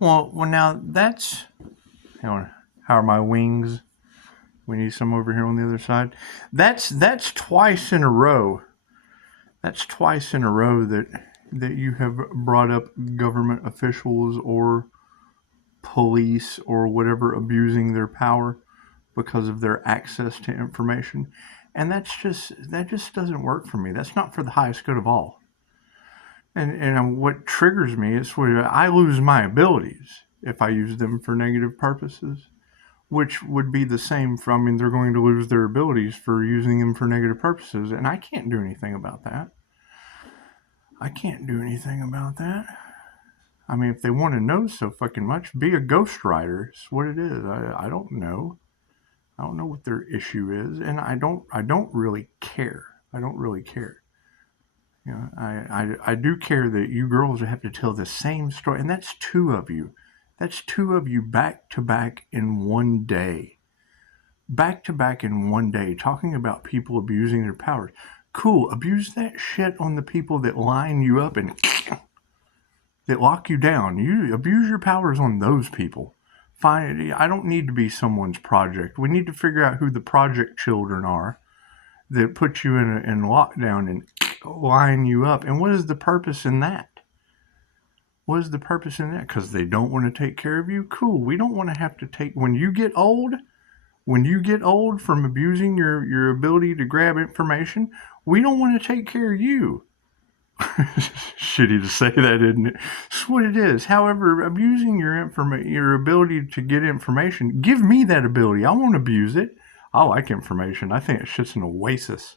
Well, now that's, hang on, how are my wings? We need some over here on the other side. That's twice in a row. That's twice in a row that you have brought up government officials or police or whatever abusing their power because of their access to information. And that just doesn't work for me. That's not for the highest good of all. And what triggers me is when I lose my abilities if I use them for negative purposes, which would be the same from, I mean, they're going to lose their abilities for using them for negative purposes, and I can't do anything about that. I can't do anything about that. I mean, if they want to know so fucking much, be a ghostwriter. It's what it is. I don't know. I don't know what their issue is, and I don't really care. I don't really care. You know, I do care that you girls have to tell the same story, and that's two of you. That's two of you back to back in one day. Back to back in one day, talking about people abusing their powers. Cool, abuse that shit on the people that line you up and that lock you down. You abuse your powers on those people. Fine, I don't need to be someone's project. We need to figure out who the project children are that put you in lockdown and line you up. And what is the purpose in that? What is the purpose in that? Because they don't want to take care of you? Cool. We don't want to have to take, when you get old from abusing your ability to grab information, we don't want to take care of you. Shitty to say that, isn't it? It's what it is. However, abusing your ability to get information, give me that ability. I won't abuse it. I like information. I think it shit's an oasis.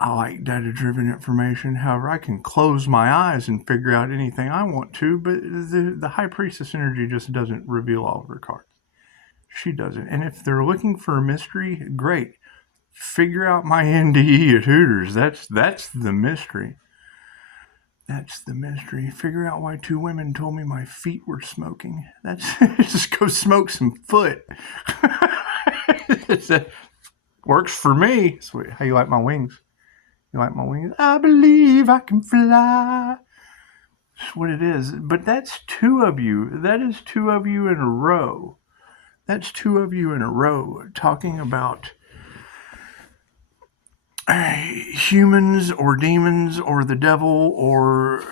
I like data-driven information. However, I can close my eyes and figure out anything I want to, but the High Priestess energy just doesn't reveal all of her cards. She doesn't. And if they're looking for a mystery, great. Figure out my NDE at Hooters. That's the mystery. That's the mystery. Figure out why two women told me my feet were smoking. That's just go smoke some foot. Works for me. Sweet. How you like my wings? You like my wings? I believe I can fly. That's what it is. But that's two of you. That is two of you in a row. That's two of you in a row talking about humans or demons or the devil or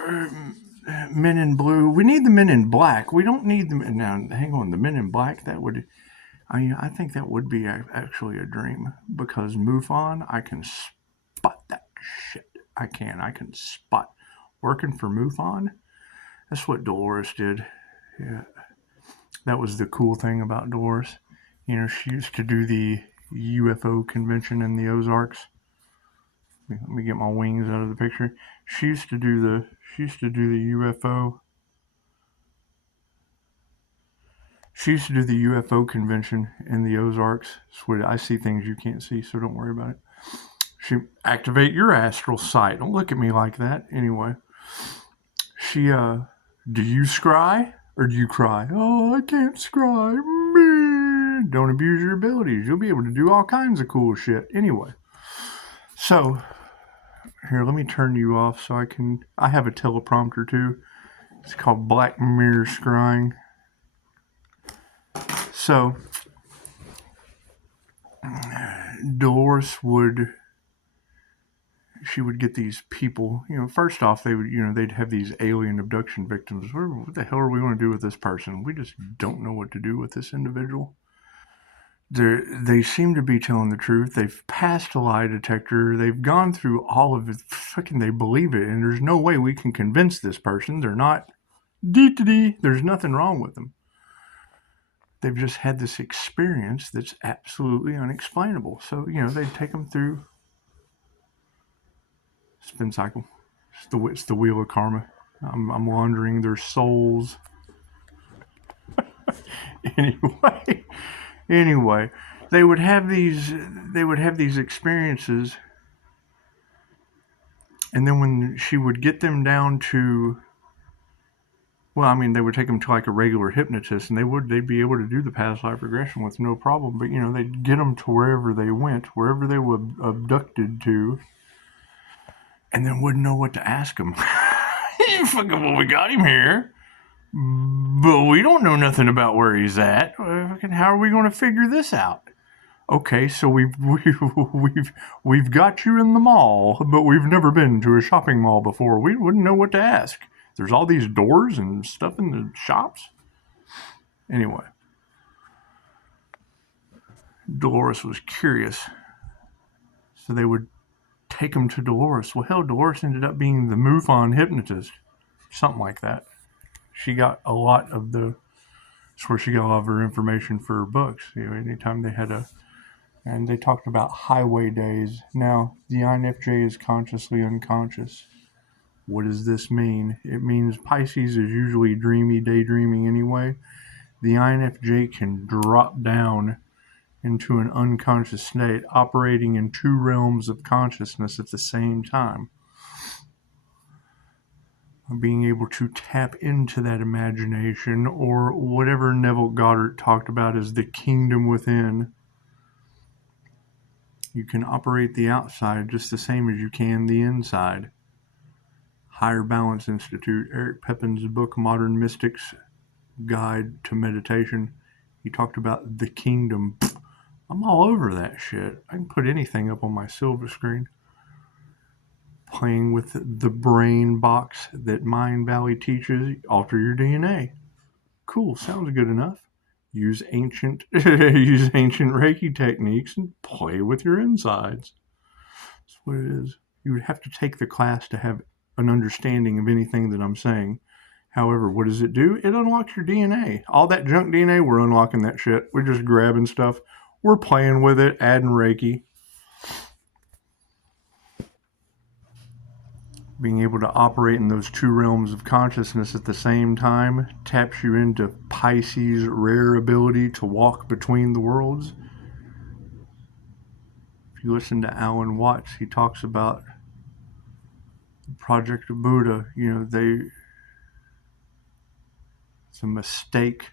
men in blue. We need the men in black. We don't need them. Now, hang on. The men in black, that would... I think that would be actually a dream. Because MUFON, I can spot that shit. I can spot. Working for MUFON, that's what Dolores did. Yeah. That was the cool thing about Dolores. You know, she used to do the UFO convention in the Ozarks. Let me get my wings out of the picture. She used to do the UFO. She used to do the UFO convention in the Ozarks. I see things you can't see, so don't worry about it. She activate your astral sight. Don't look at me like that. Anyway, she do you scry or do you cry? Oh, I can't scry. Don't abuse your abilities. You'll be able to do all kinds of cool shit. Anyway, so here, let me turn you off so I have a teleprompter too. It's called Black Mirror Scrying. So Dolores would get these people, first off, they'd have these alien abduction victims. What the hell are we going to do with this person? We just don't know what to do with this individual. They seem to be telling the truth. They've passed a lie detector. They've gone through all of it. Fucking, they believe it. And there's no way we can convince this person. They're not. There's nothing wrong with them. They've just had this experience that's absolutely unexplainable. So, they take them through spin cycle. It's the wheel of karma. I'm laundering their souls. Anyway, they would have these experiences, and then when she would get them down to, well, I mean, they would take them to like a regular hypnotist, and they'd be able to do the past life regression with no problem. But they'd get them to wherever they went, wherever they were abducted to, and then wouldn't know what to ask them. Fucking, well, we got him here. But we don't know nothing about where he's at. How are we going to figure this out? Okay, so we've got you in the mall, but we've never been to a shopping mall before. We wouldn't know what to ask. There's all these doors and stuff in the shops. Anyway, Dolores was curious, so they would take him to Dolores. Well, hell, Dolores ended up being the MUFON hypnotist, something like that. She got a lot of that's where she got all of her information for her books. Anytime they had and they talked about highway days. Now, the INFJ is consciously unconscious. What does this mean? It means Pisces is usually dreamy, daydreaming anyway. The INFJ can drop down into an unconscious state, operating in two realms of consciousness at the same time. Being able to tap into that imagination, or whatever Neville Goddard talked about as the kingdom within. You can operate the outside just the same as you can the inside. Higher Balance Institute, Eric Pepin's book, Modern Mystics Guide to Meditation, he talked about the kingdom. I'm all over that shit. I can put anything up on my silver screen. Playing with the brain box that Mind Valley teaches, alter your DNA. Cool, sounds good enough. Use ancient Reiki techniques and play with your insides. That's what it is. You would have to take the class to have an understanding of anything that I'm saying. However, what does it do? It unlocks your DNA. All that junk DNA, we're unlocking that shit. We're just grabbing stuff. We're playing with it, adding Reiki. Being able to operate in those two realms of consciousness at the same time taps you into Pisces' rare ability to walk between the worlds. If you listen to Alan Watts, he talks about the Project of Buddha. It's a mistake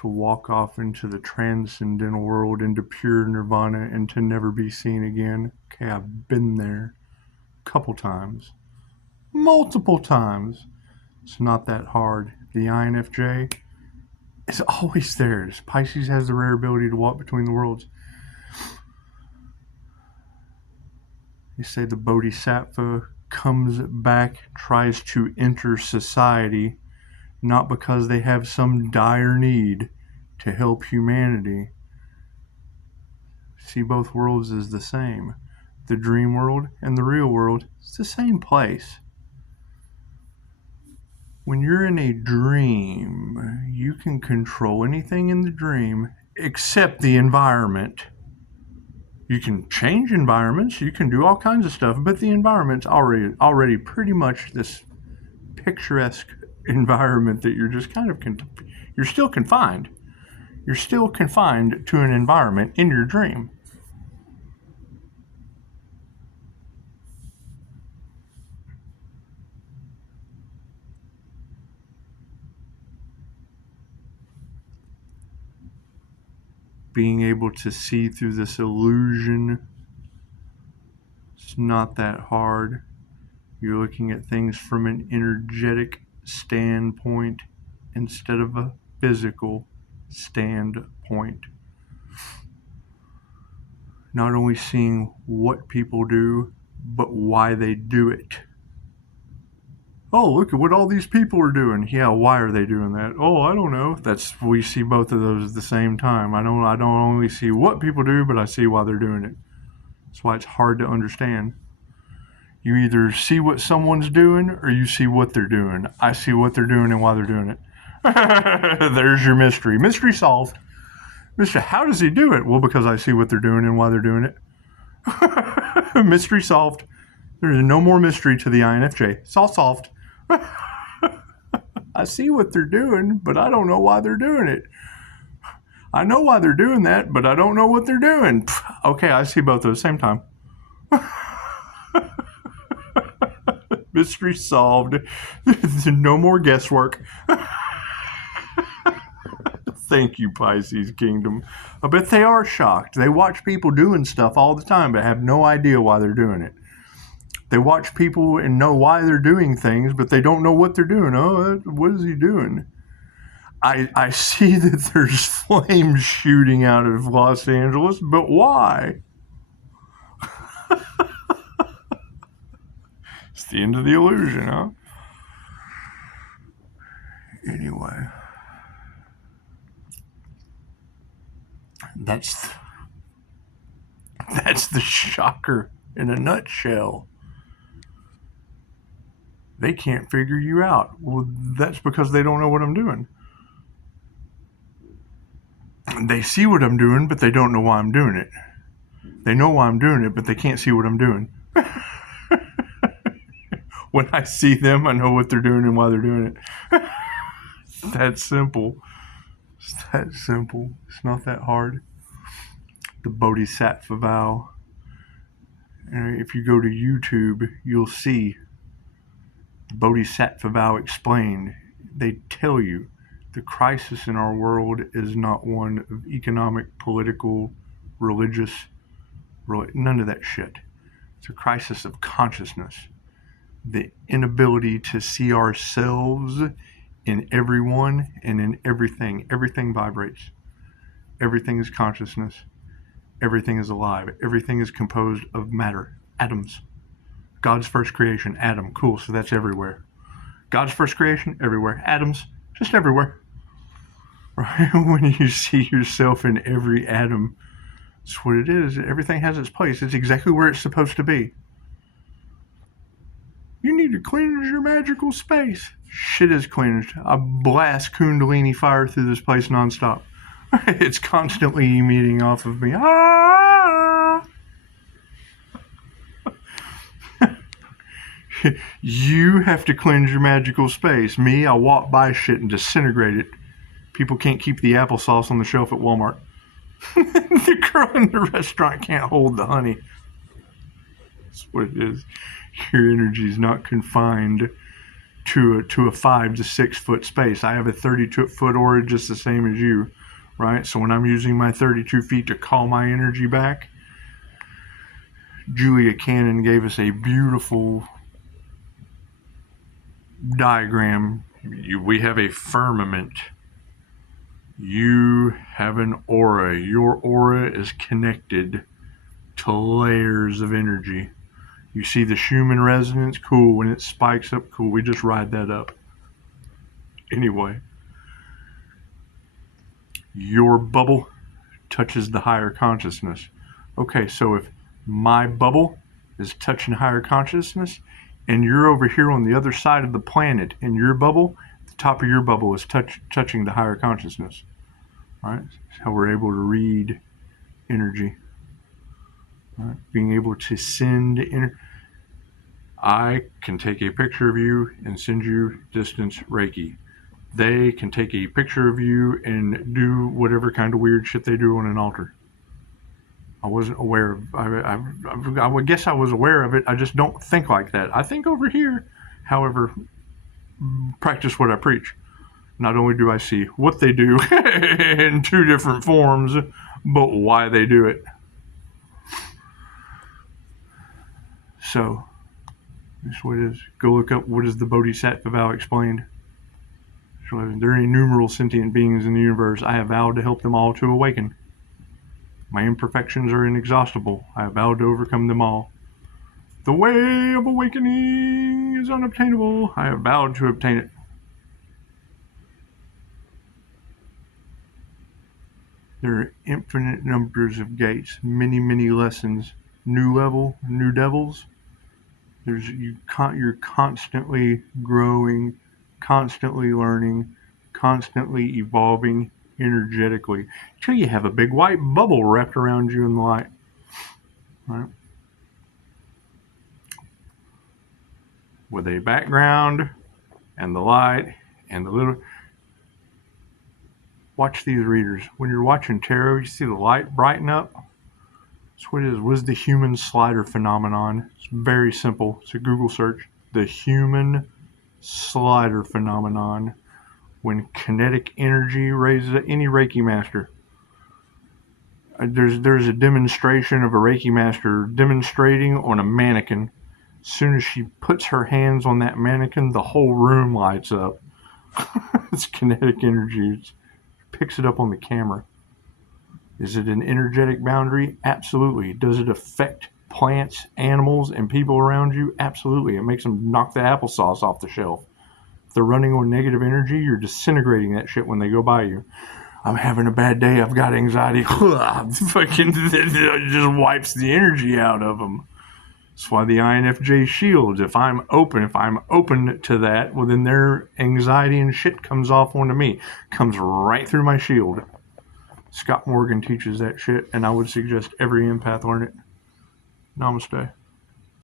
to walk off into the transcendental world, into pure nirvana, and to never be seen again. Okay, I've been there. Couple times, multiple times. It's not that hard. The INFJ is always there. Pisces has the rare ability to walk between the worlds. They say the Bodhisattva comes back, tries to enter society, not because they have some dire need to help humanity. See both worlds as the same. The dream world and the real world, it's the same place. When you're in a dream, you can control anything in the dream except the environment. You can change environments, you can do all kinds of stuff, but the environment's already pretty much this picturesque environment that you're just kind of, you're still confined. You're still confined to an environment in your dream. Being able to see through this illusion, it's not that hard. You're looking at things from an energetic standpoint instead of a physical standpoint. Not only seeing what people do, but why they do it. Oh, look at what all these people are doing. Yeah, why are they doing that? Oh, I don't know. We see both of those at the same time. I don't only see what people do, but I see why they're doing it. That's why it's hard to understand. You either see what someone's doing or you see what they're doing. I see what they're doing and why they're doing it. There's your mystery. Mystery solved. How does he do it? Well, because I see what they're doing and why they're doing it. Mystery solved. There's no more mystery to the INFJ. It's all solved. I see what they're doing, but I don't know why they're doing it. I know why they're doing that, but I don't know what they're doing. Okay, I see both at the same time. Mystery solved. No more guesswork. Thank you, Pisces Kingdom. I bet they are shocked. They watch people doing stuff all the time, but have no idea why they're doing it. They watch people and know why they're doing things, but they don't know what they're doing. Oh, what is he doing? I see that there's flames shooting out of Los Angeles, but why? It's the end of the illusion, huh? Anyway, that's the shocker in a nutshell. They can't figure you out. Well, that's because they don't know what I'm doing. They see what I'm doing, but they don't know why I'm doing it. They know why I'm doing it, but they can't see what I'm doing. When I see them, I know what they're doing and why they're doing it. It's that simple. It's that simple. It's not that hard. The Bodhisattva vow. If you go to YouTube, you'll see the Bodhisattva vow explained. They tell you the crisis in our world is not one of economic, political, religious, none of that shit. It's a crisis of consciousness. The inability to see ourselves in everyone and in everything. Everything vibrates. Everything is consciousness. Everything is alive. Everything is composed of matter, atoms. God's first creation, atom. Cool, so that's everywhere. God's first creation, everywhere. Atoms, just everywhere. Right? When you see yourself in every atom, that's what it is. Everything has its place. It's exactly where it's supposed to be. You need to cleanse your magical space. Shit is cleansed. I blast Kundalini fire through this place nonstop. It's constantly emitting off of me. You have to cleanse your magical space. Me, I walk by shit and disintegrate it. People can't keep the applesauce on the shelf at Walmart. The girl in the restaurant can't hold the honey. That's what it is. Your energy is not confined to a 5 to 6 foot space. I have a 32 foot aura just the same as you, right? So when I'm using my 32 feet to call my energy back, Julia Cannon gave us a beautiful diagram. We have a firmament. You have an aura. Your aura is connected to layers of energy. You see the Schumann resonance? Cool. When it spikes up, cool. We just ride that up. Anyway, your bubble touches the higher consciousness. Okay, so if my bubble is touching higher consciousness and you're over here on the other side of the planet in your bubble, the top of your bubble is touching the higher consciousness. Right? That's how we're able to read energy. Right? Being able to send energy. I can take a picture of you and send you distance Reiki. They can take a picture of you and do whatever kind of weird shit they do on an altar. I wasn't aware of. I would guess I was aware of it. I just don't think like that. I think over here. However, practice what I preach. Not only do I see what they do in 2 different forms, but why they do it. So, that's what it is. Go look up what is the Bodhisattva vow explained. So, there are innumerable sentient beings in the universe. I have vowed to help them all to awaken. My imperfections are inexhaustible. I have vowed to overcome them all. The way of awakening is unobtainable. I have vowed to obtain it. There are infinite numbers of gates, many, many lessons. New level, new devils. You're constantly growing, constantly learning, constantly evolving energetically till you have a big white bubble wrapped around you in the light. Right? With a background and the light and the little. Watch these readers. When you're watching tarot, you see the light brighten up. That's what it is. What is the human slider phenomenon? It's very simple. It's a Google search. The human slider phenomenon. When kinetic energy raises any Reiki master. There's a demonstration of a Reiki master demonstrating on a mannequin As soon as she puts her hands on that mannequin, the whole room lights up. It's kinetic energy. It picks it up on the camera. Is it an energetic boundary? Absolutely. Does it affect plants, animals, and people around you? Absolutely. It makes them knock the applesauce off the shelf. If they're running on negative energy, you're disintegrating that shit when they go by you. I'm having a bad day. I've got anxiety. Fucking just wipes the energy out of them. That's why the INFJ shields. If I'm open to that, well, then their anxiety and shit comes off onto me. Comes right through my shield. Scott Morgan teaches that shit, and I would suggest every empath learn it. Namaste.